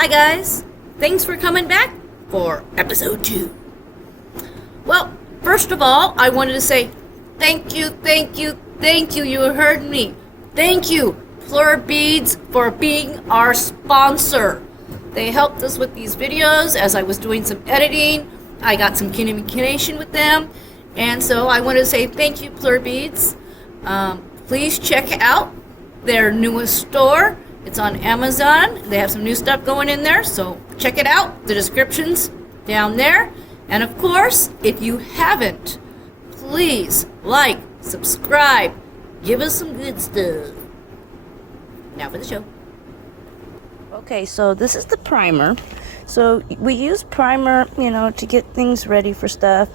Hi guys, thanks for coming back for episode 2. Well, first of all, I wanted to say thank you, you heard me. Thank you, Fleur Beads, for being our sponsor. They helped us with these videos as I was doing some editing. I got some communication with them, and so I wanted to say thank you, Fleur Beads. Please check out their newest store. It's on Amazon. They have some new stuff going in there, so check it out. The description's down there. And of course, if you haven't, please like, subscribe, give us some good stuff. Now for the show. Okay, so this is the primer. So we use primer, to get things ready for stuff.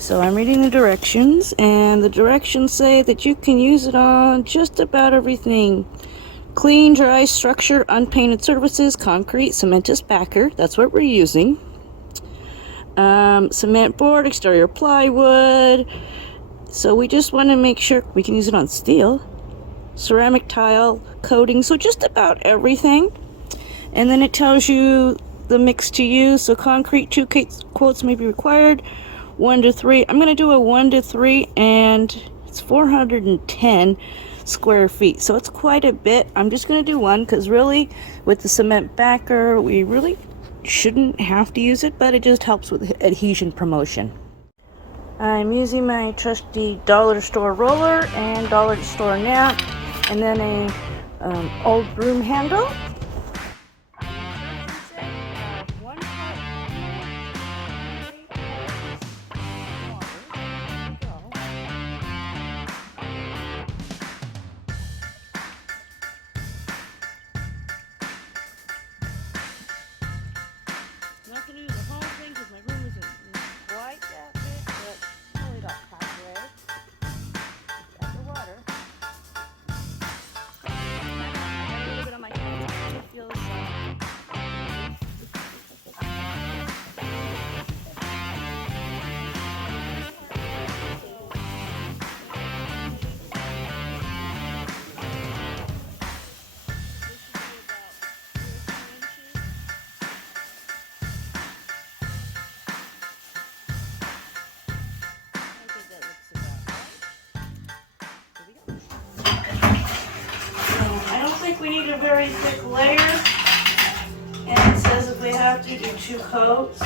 So I'm reading the directions, and the directions say that you can use it on just about everything. Clean, dry, structure, unpainted surfaces, concrete, cementous backer. That's what we're using. Cement board, exterior plywood. So we just want to make sure we can use it on steel. Ceramic tile, coating, so just about everything. And then it tells you the mix to use. So concrete, 2 quotes may be required. 1 to 3. I'm going to do a 1 to 3, and it's 410 square feet. So it's quite a bit. I'm just going to do 1 because really with the cement backer, we really shouldn't have to use it, but it just helps with adhesion promotion. I'm using my trusty dollar store roller and dollar store nap, and then a old broom handle. I'm not going to use the whole thing because my room isn't quite that big, but only about halfway. Got the water. A little bit on my hands. It feels we need a very thick layer, and it says if we have to do 2 coats.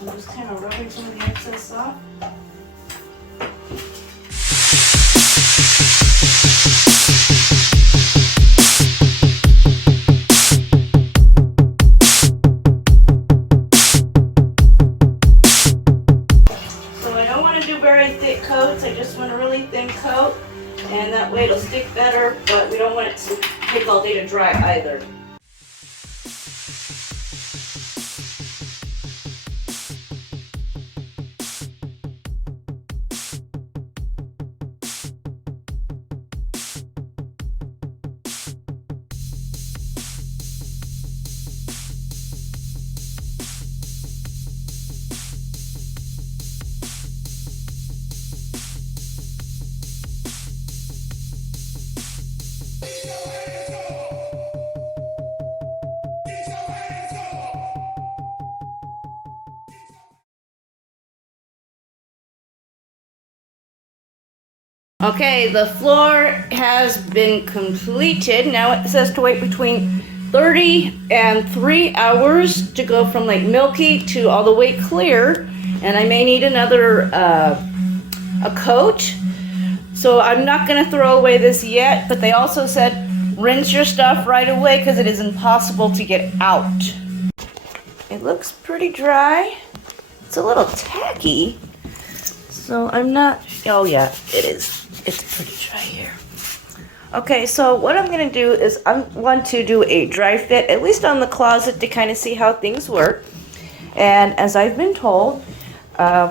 I'm just kind of rubbing some of the excess off. So I don't want to do very thick coats, I just want a really thin coat. And that way it'll stick better, but we don't want it to take all day to dry either. Okay, the floor has been completed. Now it says to wait between 30 and 3 hours to go from like milky to all the way clear. And I may need another a coat. So I'm not going to throw away this yet, but they also said rinse your stuff right away because it is impossible to get out. It looks pretty dry. It's a little tacky. So I'm not, oh yeah, it is. It's pretty dry here. Okay, so what I'm going to do is I want to do a dry fit, at least on the closet, to kind of see how things work. And as I've been told,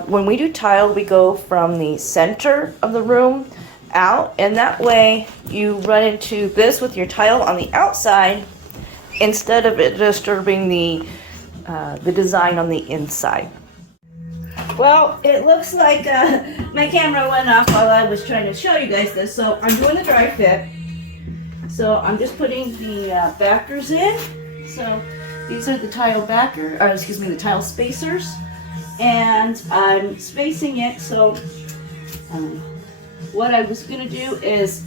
when we do tile, we go from the center of the room out, and that way you run into this with your tile on the outside instead of it disturbing the design on the inside. Well, it looks like my camera went off while I was trying to show you guys this. So I'm doing the dry fit. So I'm just putting the backers in, So these are the tile the tile spacers, and I'm spacing it so what I was gonna do is,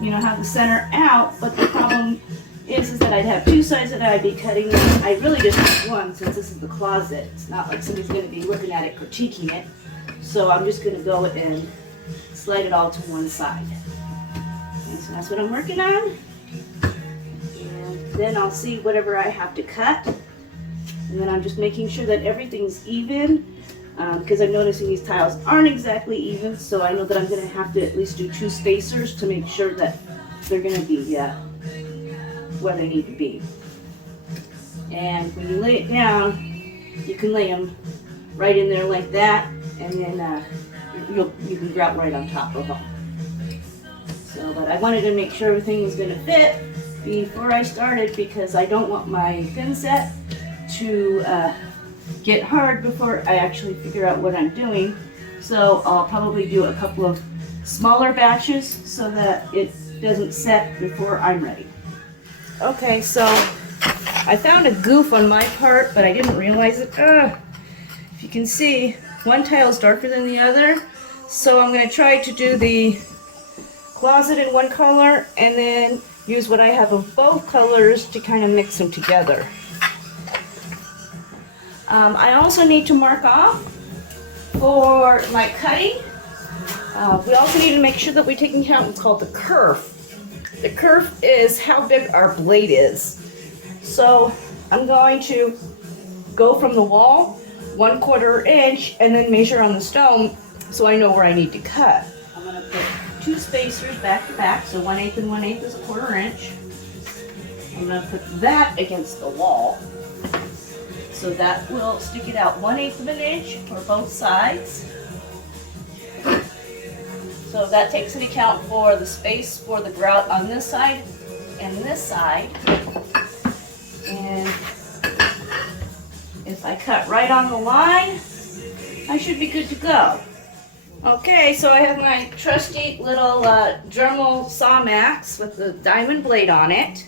have the center out, but the problem is that I'd have two sides that I'd be cutting. I really just have one since this is the closet. It's not like somebody's gonna be looking at it, critiquing it. So I'm just gonna go and slide it all to one side. And so that's what I'm working on. And then I'll see whatever I have to cut. And then I'm just making sure that everything's even, because I'm noticing these tiles aren't exactly even, so I know that I'm going to have to at least do 2 spacers to make sure that they're going to be where they need to be. And when you lay it down, you can lay them right in there like that, and then you can grout right on top of them. So, but I wanted to make sure everything was going to fit before I started, because I don't want my thin set to get hard before I actually figure out what I'm doing. So I'll probably do a couple of smaller batches so that it doesn't set before I'm ready. Okay, so I found a goof on my part, but I didn't realize it. If you can see, one tile is darker than the other, so I'm going to try to do the closet in one color and then use what I have of both colors to kind of mix them together. I also need to mark off for my cutting. We also need to make sure that we take into account what's called the kerf. The kerf is how big our blade is. So I'm going to go from the wall 1/4 inch and then measure on the stone so I know where I need to cut. I'm going to put 2 spacers back to back, so 1/8 and 1/8 is 1/4 inch. I'm going to put that against the wall. So that will stick it out 1/8 of an inch for both sides. So that takes into account for the space for the grout on this side and this side. And if I cut right on the line, I should be good to go. Okay, so I have my trusty little Dremel saw max with the diamond blade on it.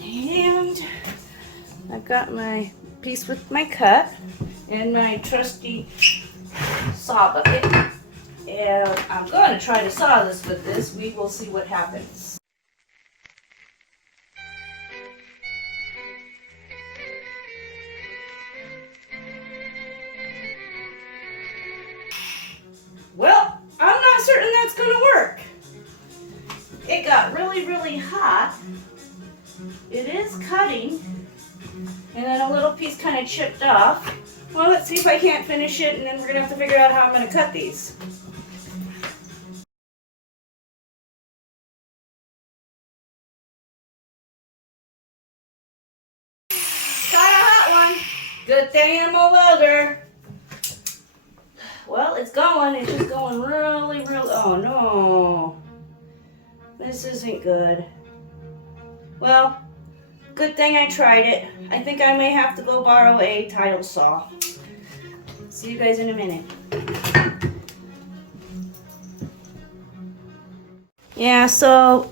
And I've got my piece with my cut and my trusty saw bucket. And I'm going to try to saw this with this. We will see what happens. Well, I'm not certain that's going to work. It got really, really hot. It is cutting. And then a little piece kind of chipped off. Well, let's see if I can't finish it, and then we're going to have to figure out how I'm going to cut these. Got a hot one. Good thing I'm a welder. Well, it's going. It's just going really, really... Oh, no. This isn't good. Well, good thing I tried it. I think I may have to go borrow a tile saw. See you guys in a minute. Yeah, so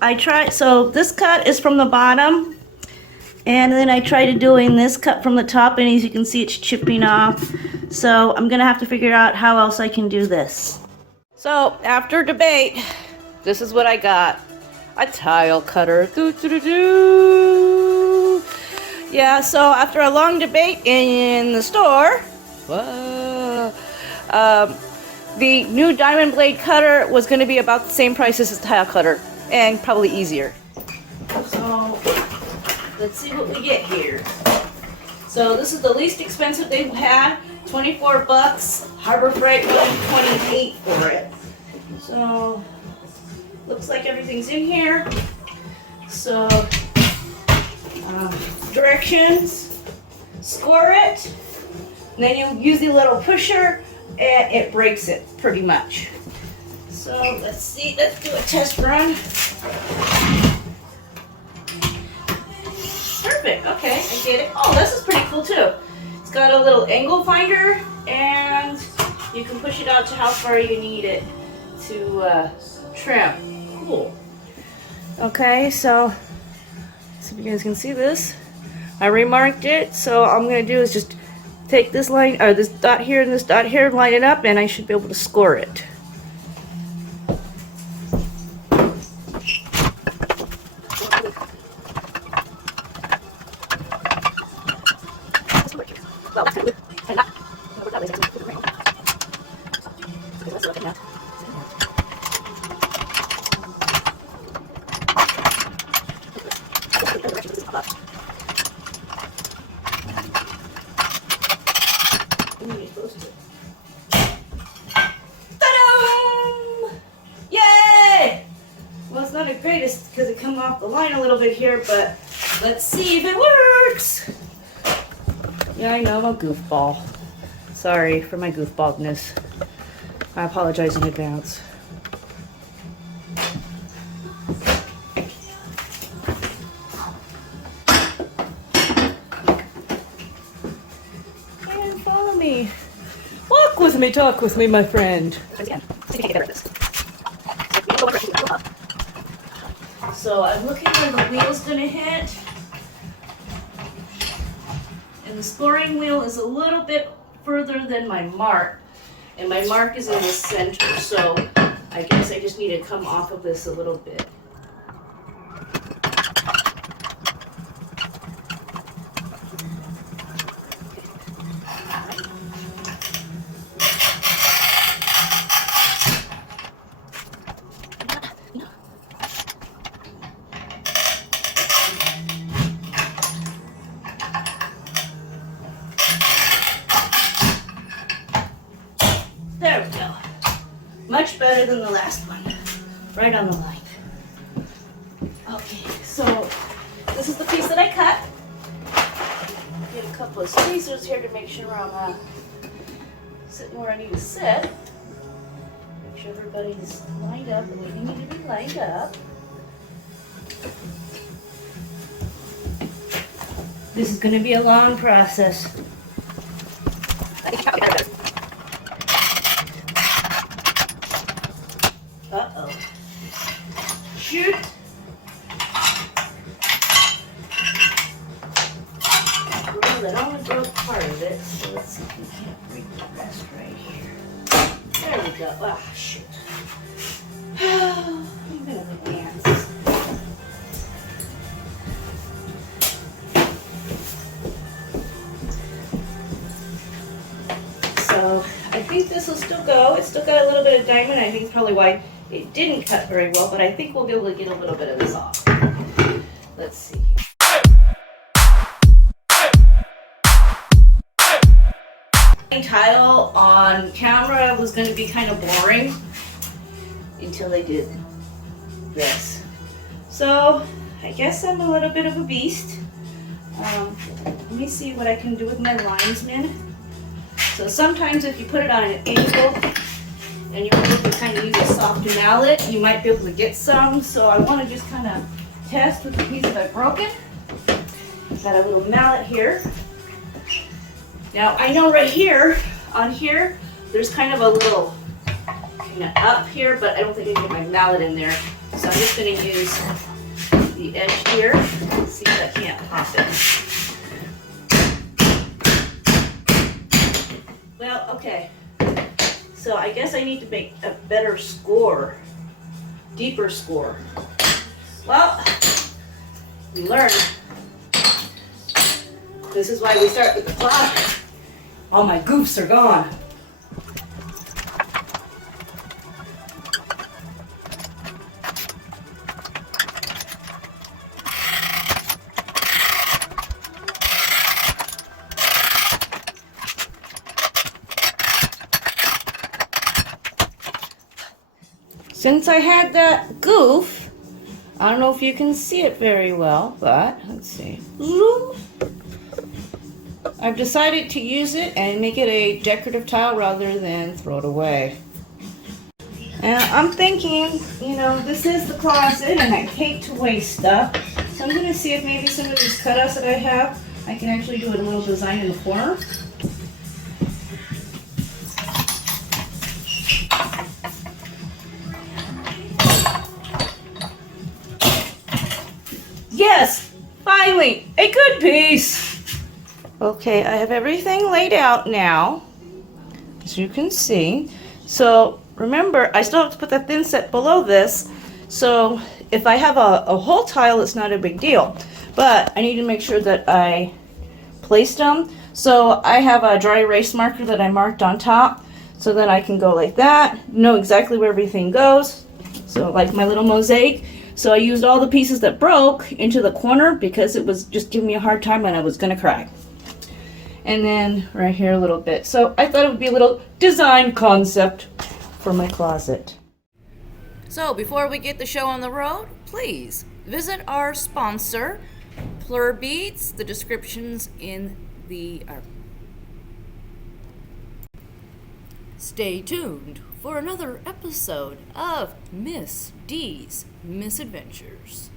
this cut is from the bottom, and then I tried doing this cut from the top, and as you can see, it's chipping off. So I'm gonna have to figure out how else I can do this. So after debate, this is what I got. A tile cutter. Doo-doo-doo-doo. Yeah, so after a long debate in the store, the new diamond blade cutter was going to be about the same price as the tile cutter, and probably easier. So let's see what we get here. So this is the least expensive they've had, 24 bucks. Harbor Freight wanted 28 for it. So looks like everything's in here. So directions, score it, and then you use the little pusher and it breaks it pretty much. So let's see, let's do a test run. Perfect, okay, I get it. Oh, this is pretty cool too. It's got a little angle finder and you can push it out to how far you need it to trim. Cool. Okay, so see if you guys can see this. I remarked it, so all I'm going to do is just take this line, or this dot here and this dot here, line it up, and I should be able to score it. Ta-da! Yay! Well, it's not the greatest because it comes off the line a little bit here, but let's see if it works. Yeah, I know, I'm a goofball. Sorry for my goofballdness. I apologize in advance. And follow me. Walk with me, talk with me, my friend. So I'm looking where the wheel's gonna hit. And the scoring wheel is a little bit further than my mark. And my mark is in the center, so I guess I just need to come off of this a little bit. There we go. Much better than the last one. Right on the line. Okay, so this is the piece that I cut. Get a couple of spacers here to make sure I'm sitting where I need to sit. Make sure everybody's lined up the way they need to be lined up. This is going to be a long process. Uh-oh. Shoot! Well, that only broke part of it, so let's see if we can't break the rest right here. There we go. Ah, shoot. I'm gonna dance. So, I think this will still go. It's still got a little bit of diamond. I think it's probably why it didn't cut very well, but I think we'll be able to get a little bit of this off. Let's see. Tile on camera was going to be kind of boring until I did this. So I guess I'm a little bit of a beast. Let me see what I can do with my linesman. So sometimes if you put it on an angle and you're able to kind of use a soft mallet, you might be able to get some. So I want to just kind of test with the piece that I've broken. Got a little mallet here. Now I know right here, on here, there's kind of a little kind of up here, but I don't think I can get my mallet in there. So I'm just going to use the edge here. Let's see if I can't pop it. Well, okay. So I guess I need to make a better score, deeper score. Well, we learn. This is why we start with the clock. All my goofs are gone. Since I had that goof, I don't know if you can see it very well, but let's see. Zoom. I've decided to use it and make it a decorative tile rather than throw it away. And I'm thinking, you know, this is the closet and I hate to waste stuff. So I'm going to see if maybe some of these cutouts that I have, I can actually do a little design in the corner. Yes! Finally, a good piece. Okay, I have everything laid out now, as you can see. So remember, I still have to put that thin set below this. So if I have a whole tile, it's not a big deal. But I need to make sure that I placed them. So I have a dry erase marker that I marked on top. So then I can go like that, know exactly where everything goes. So like my little mosaic. So I used all the pieces that broke into the corner because it was just giving me a hard time and I was gonna cry. And then right here a little bit. So I thought it would be a little design concept for my closet. So before we get the show on the road, please visit our sponsor, Plur Beads. The description's in the... Stay tuned for another episode of Miss D's Misadventures.